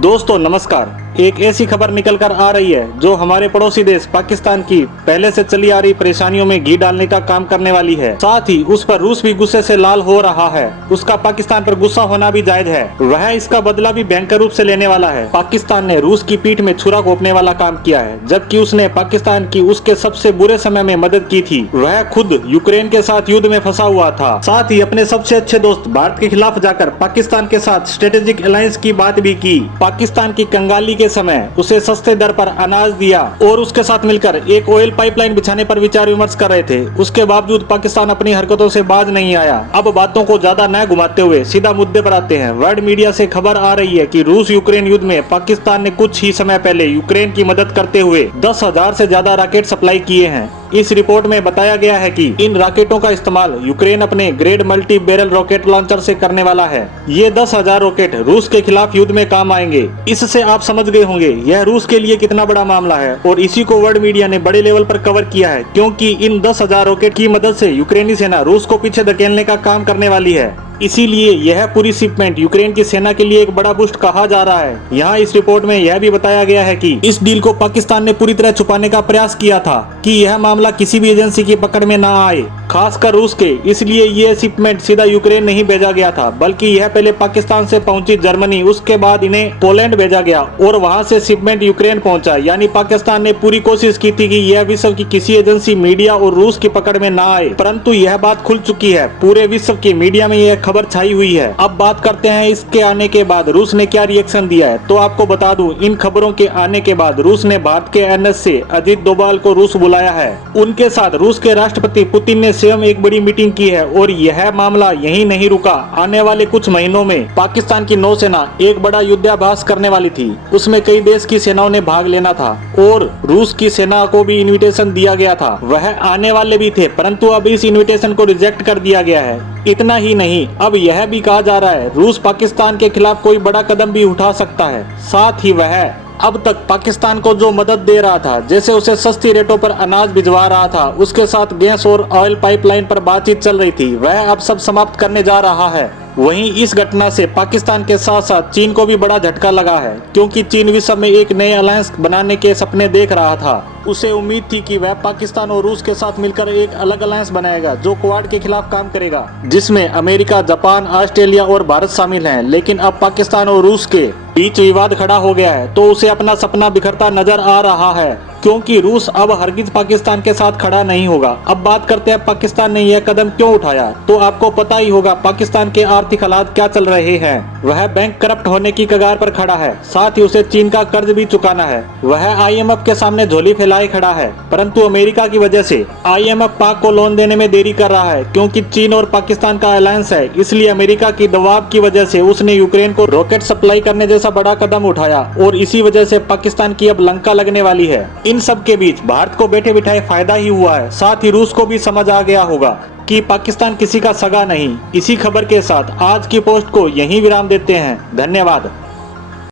दोस्तों नमस्कार। एक ऐसी खबर निकल कर आ रही है जो हमारे पड़ोसी देश पाकिस्तान की पहले से चली आ रही परेशानियों में घी डालने का काम करने वाली है। साथ ही उस पर रूस भी गुस्से से लाल हो रहा है। उसका पाकिस्तान पर गुस्सा होना भी जायज है। वह इसका बदला भी भयंकर रूप से लेने वाला है। पाकिस्तान ने रूस की पीठ में छुरा घोंपने वाला काम किया है, जबकि उसने पाकिस्तान की उसके सबसे बुरे समय में मदद की थी। वह खुद यूक्रेन के साथ युद्ध में फंसा हुआ था। साथ ही अपने सबसे अच्छे दोस्त भारत के खिलाफ जाकर पाकिस्तान के साथ स्ट्रेटेजिक अलायंस की बात भी की। पाकिस्तान की कंगाली के समय उसे सस्ते दर पर अनाज दिया और उसके साथ मिलकर एक ऑयल पाइपलाइन बिछाने पर विचार विमर्श कर रहे थे। उसके बावजूद पाकिस्तान अपनी हरकतों से बाज नहीं आया। अब बातों को ज्यादा न घुमाते हुए सीधा मुद्दे पर आते हैं। वर्ल्ड मीडिया से खबर आ रही है कि रूस यूक्रेन युद्ध में पाकिस्तान ने कुछ ही समय पहले यूक्रेन की मदद करते हुए 10,000 से ज्यादा रॉकेट सप्लाई किए हैं। इस रिपोर्ट में बताया गया है कि इन रॉकेटों का इस्तेमाल यूक्रेन अपने grade multi barrel rocket launcher से करने वाला है। ये 10,000 रॉकेट रूस के खिलाफ युद्ध में काम आएंगे। इससे आप समझ गए होंगे यह रूस के लिए कितना बड़ा मामला है, और इसी को वर्ल्ड मीडिया ने बड़े लेवल पर कवर किया है, क्योंकि इन 10,000 रॉकेट की मदद से यूक्रेनी सेना रूस को पीछे धकेलने का काम करने वाली है। इसीलिए यह पूरी शिपमेंट यूक्रेन की सेना के लिए एक बड़ा बूस्ट कहा जा रहा है। यहाँ इस रिपोर्ट में यह भी बताया गया है कि इस डील को पाकिस्तान ने पूरी तरह छुपाने का प्रयास किया था कि यह मामला किसी भी एजेंसी की पकड़ में न आए, खासकर रूस के। इसलिए यह शिपमेंट सीधा यूक्रेन नहीं भेजा गया था, बल्कि यह पहले पाकिस्तान से पहुंची जर्मनी, उसके बाद इन्हें पोलैंड भेजा गया और वहां से शिपमेंट यूक्रेन पहुंचा। यानी पाकिस्तान ने पूरी कोशिश की थी कि यह विश्व की किसी एजेंसी, मीडिया और रूस की पकड़ में न आए, परंतु यह बात खुल चुकी है। पूरे विश्व की मीडिया में यह खबर छाई हुई है। अब बात करते हैं इसके आने के बाद रूस ने क्या रिएक्शन दिया है। तो आपको बता दूं, इन खबरों के आने के बाद रूस ने भारत के एनएस से अजीत डोभाल को रूस बुलाया है। उनके साथ रूस के राष्ट्रपति पुतिन ने स्वयं एक बड़ी मीटिंग की है। और यह मामला यहीं नहीं रुका। आने वाले कुछ महीनों में पाकिस्तान की नौसेना एक बड़ा युद्धाभ्यास करने वाली थी। उसमें कई देश की सेनाओं ने भाग लेना था और रूस की सेना को भी इन्विटेशन दिया गया था। वह आने वाले भी थे, परंतु अब इस इन्विटेशन को रिजेक्ट कर दिया गया है। इतना ही नहीं, अब यह भी कहा जा रहा है रूस पाकिस्तान के खिलाफ कोई बड़ा कदम भी उठा सकता है। साथ ही वह अब तक पाकिस्तान को जो मदद दे रहा था, जैसे उसे सस्ती रेटों पर अनाज भिजवा रहा था, उसके साथ गैस और ऑयल पाइपलाइन पर बातचीत चल रही थी, वह अब सब समाप्त करने जा रहा है। वहीं इस घटना से पाकिस्तान के साथ साथ चीन को भी बड़ा झटका लगा है, क्योंकि चीन विश्व में एक नए अलायंस बनाने के सपने देख रहा था। उसे उम्मीद थी कि वह पाकिस्तान और रूस के साथ मिलकर एक अलग अलायंस बनाएगा जो क्वाड के खिलाफ काम करेगा, जिसमें अमेरिका, जापान, ऑस्ट्रेलिया और भारत शामिल हैं। लेकिन अब पाकिस्तान और रूस के बीच विवाद खड़ा हो गया है, तो उसे अपना सपना बिखरता नजर आ रहा है, क्योंकि रूस अब हरगिज पाकिस्तान के साथ खड़ा नहीं होगा। अब बात करते हैं पाकिस्तान ने यह कदम क्यों उठाया। तो आपको पता ही होगा पाकिस्तान के आर्थिक हालात क्या चल रहे हैं। वह बैंक करप्ट होने की कगार पर खड़ा है, साथ ही उसे चीन का कर्ज भी चुकाना है। वह IMF के सामने झोली फैलाए खड़ा है, परंतु अमेरिका की वजह से IMF पाक को लोन देने में देरी कर रहा है, क्योंकि चीन और पाकिस्तान का अलायंस है। इसलिए अमेरिका की दबाव की वजह से उसने यूक्रेन को रॉकेट सप्लाई करने जैसा बड़ा कदम उठाया, और इसी वजह से पाकिस्तान की अब लंका लगने वाली है। इन सब के बीच भारत को बैठे बिठाए फायदा ही हुआ है। साथ ही रूस को भी समझ आ गया होगा कि पाकिस्तान किसी का सगा नहीं। इसी खबर के साथ आज की पोस्ट को यहीं विराम देते हैं। धन्यवाद।